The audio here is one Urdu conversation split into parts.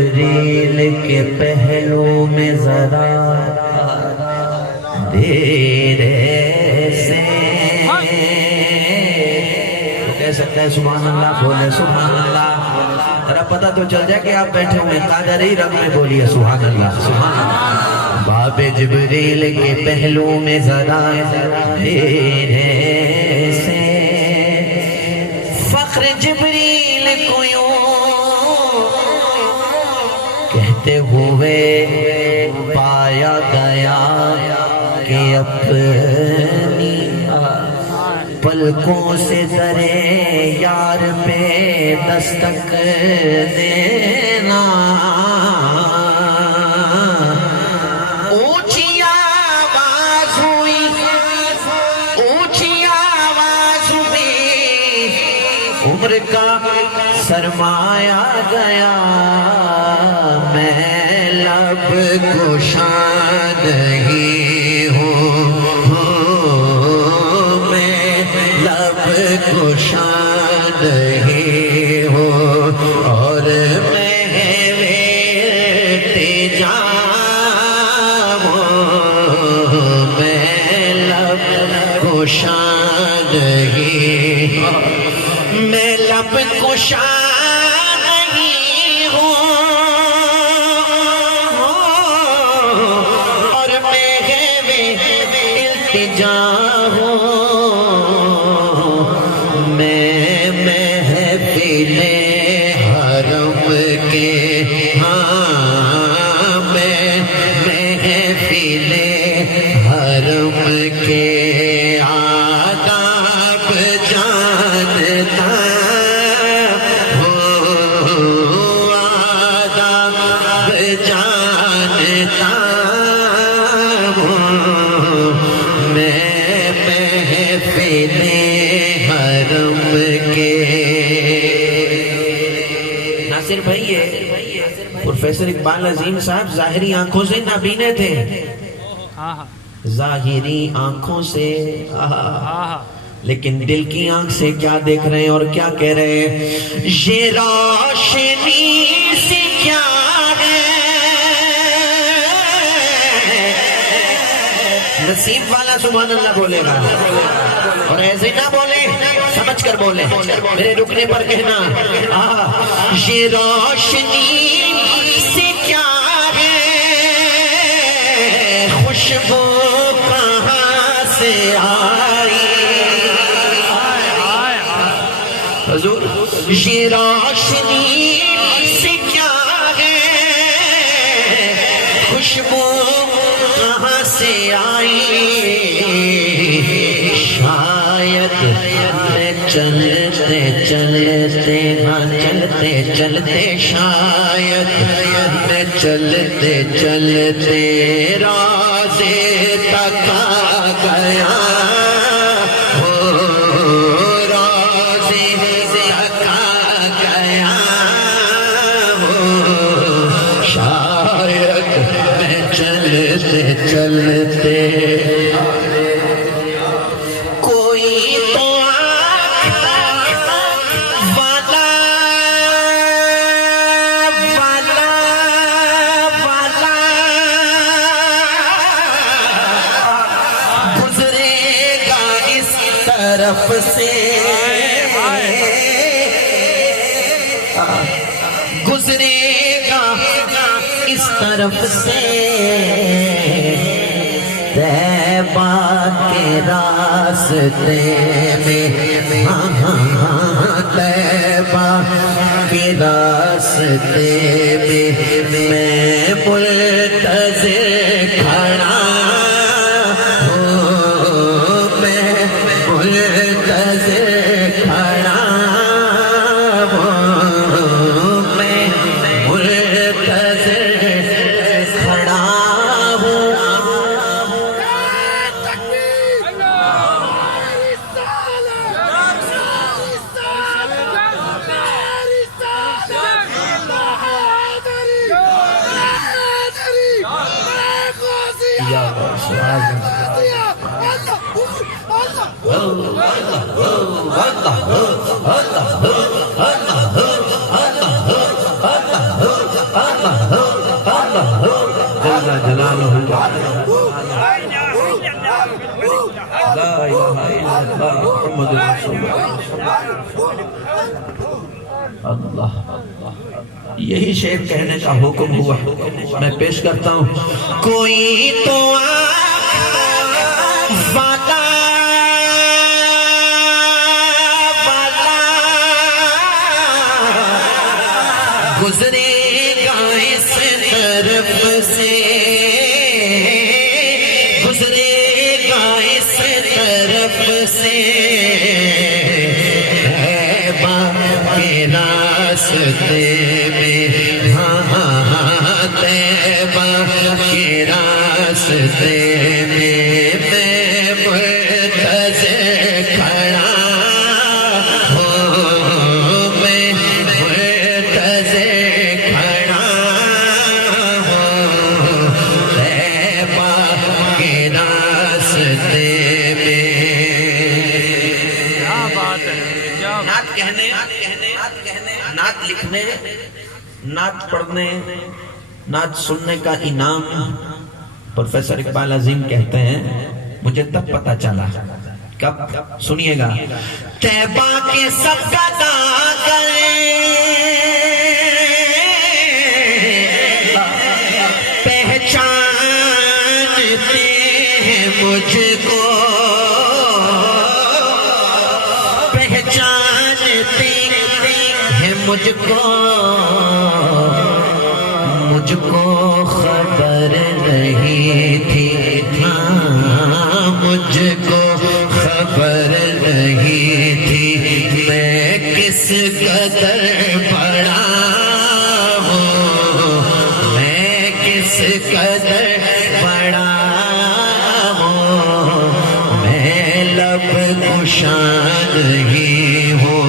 جبریل کے پہلو میں ذرا دیر سے تو کہہ سکتا ہے سبحان اللہ، بولے سبحان اللہ، ذرا پتہ تو چل جائے کہ آپ بیٹھے ہوئے قادری رب میں بولیے سبحان اللہ سبحان اللہ۔ باب جبریل کے پہلو میں ذرا دیر سے فخر جبریل کو یوں کہتے ہوئے پایا گیا کہ اپنی پلکوں سے درے یار پہ دستک دینا، اونچی آواز ہوئی، اونچی آواز ہوئی، عمر کا سرمایا گیا، میں لب گشا نہیں ہوں، میں لب گشا نہیں ہوں، اور میں جاؤں، میں لب گشا نہیں ہوں، میں لب گشا میں محفل حرم کے، ہاں میں محفل حرم کے آداب جانتا ہوں، آداب جانتا ہوں، میں محفل حرم کے۔ ناصر بھائی یہ پروفیسر اقبال عظیم صاحب ظاہری آنکھوں سے نابینے تھے، ظاہری آنکھوں سے، لیکن دل کی آنکھ سے کیا دیکھ رہے ہیں اور کیا کہہ رہے ہیں؟ یہ روشنی سے کیا نصیب والا سبحان اللہ بولے گا، اور ایسے نہ بولے، سمجھ کر بولے، میرے رکنے پر کہنا یہ روشنی سے کیا ہے، خوشبو کہاں سے آئی، حضور یہ روشنی سے کیا ہے، خوشبو کہاں سے آئی، شاید میں چلتے چلتے، ہاں چلتے چلتے، شاید میں چلتے چلتے روضے تک آ گیا، روضے تک آ گیا، شاید میں چلتے چلتے کوئی تو گزرے گا اس طرف سے، گزرے گا اس طرف سے، طیبہ کے راستے میں، طیبہ کے راستے میں میں منتظر کھڑا ہوں، میں منتظر کھڑا ہوں، میں منتظر کھڑا ہوں، جلالہ لا الہ الا اللہ محمد رسول اللہ۔ یہی شعر کہنے کا حکم ہوا، میں پیش کرتا ہوں۔ کوئی تو والا گزرے گا اس طرف سے، گزرے گا اس طرف سے، طیبہ کے راستے میں، ہاں طیبہ کے راستے میں میں منتظر کھڑا ہوں، میں منتظر کھڑا ہوں طیبہ کے راستے میں۔ نعت کہنے، نعت لکھنے، نعت پڑھنے، نعت سننے کا انعام پروفیسر اقبال عظیم کہتے ہیں مجھے تب پتہ چلا، کب؟ سنیے گا۔ طیبہ کے سب ادا کریں پہچانتے ہیں مجھ کو، پہچانتے ہیں مجھ کو، مجھ کو خبر نہیں تھی، ہاں مجھ کو خبر نہیں تھی میں کس قدر بڑا ہوں، میں کس قدر بڑا ہوں، میں لب کشا نہیں ہوں۔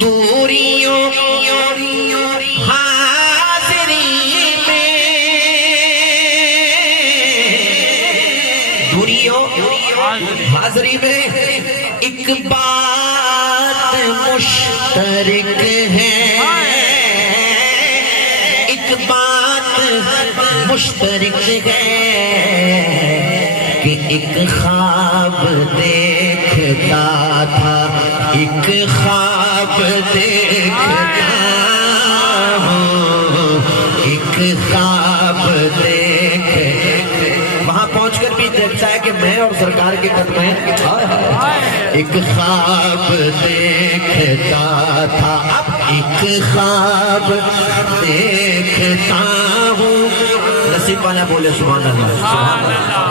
دوریوں حاضری میں، دوریوں حاضری میں ایک بات مشترک ہے، ایک بات مشترک ہے کہ ایک خواب دیکھتا تھا، ایک خواب دیکھتا ہوں، ایک خواب دیکھ، وہاں پہنچ کر بھی دیکھتا ہے کہ میں اور سرکار کے قدمیں، ایک خواب دیکھتا تھا، اب ایک خواب دیکھتا ہوں۔ نصیب والا بولے سبحان اللہ، سبحان اللہ۔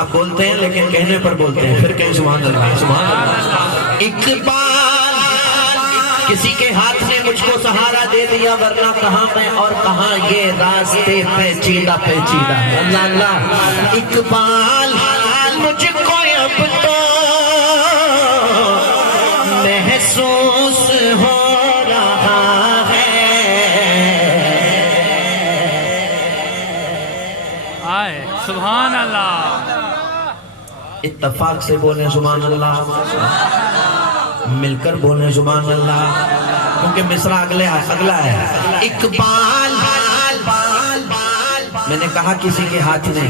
آپ بولتے ہیں لیکن کہنے پر بولتے ہیں، پھر کہیں سبحان اللہ، سبحان اللہ۔ اقبال کسی کے ہاتھ نے مجھ کو سہارا دے دیا، ورنہ کہاں میں اور کہاں یہ راستے پیچیدہ پیچیدہ۔ اللہ اللہ۔ اقبال مجھ کو اب تو محسوس ہو رہا ہے، سبحان اللہ۔ اتفاق سے بولیں سبحان اللہ، مل کر بولیں سبحان اللہ، کیونکہ مصرع اگلا ہے۔ اقبال میں نے کہا کسی کے ہاتھ نے،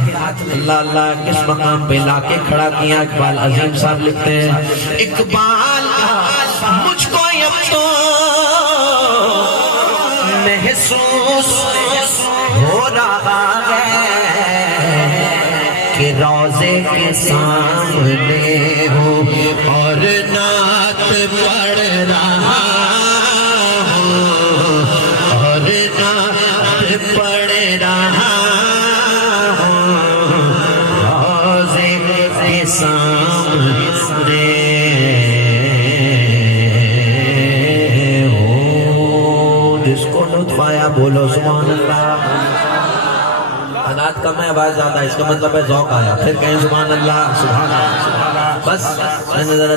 اللہ اللہ کس مقام پہ لا کے کھڑا کیا۔ اقبال عظیم صاحب لکھتے ہیں، اقبال مجھ کو اب تو محسوس ہو رہا ہے کہ روضے کے سامنے ہوں اور نعت پڑھ رہا ہوں، اور نعت پڑھ رہا ہوں روضے کے سامنے ہوں۔ جس کو لطف آیا بولو سبحان اللہ۔ نعت کم ہے، آواز زیادہ ہے، اس کا مطلب ہے ذوق آیا، پھر کہیں سبحان اللہ، سبحان اللہ۔ بس میں نے ذرا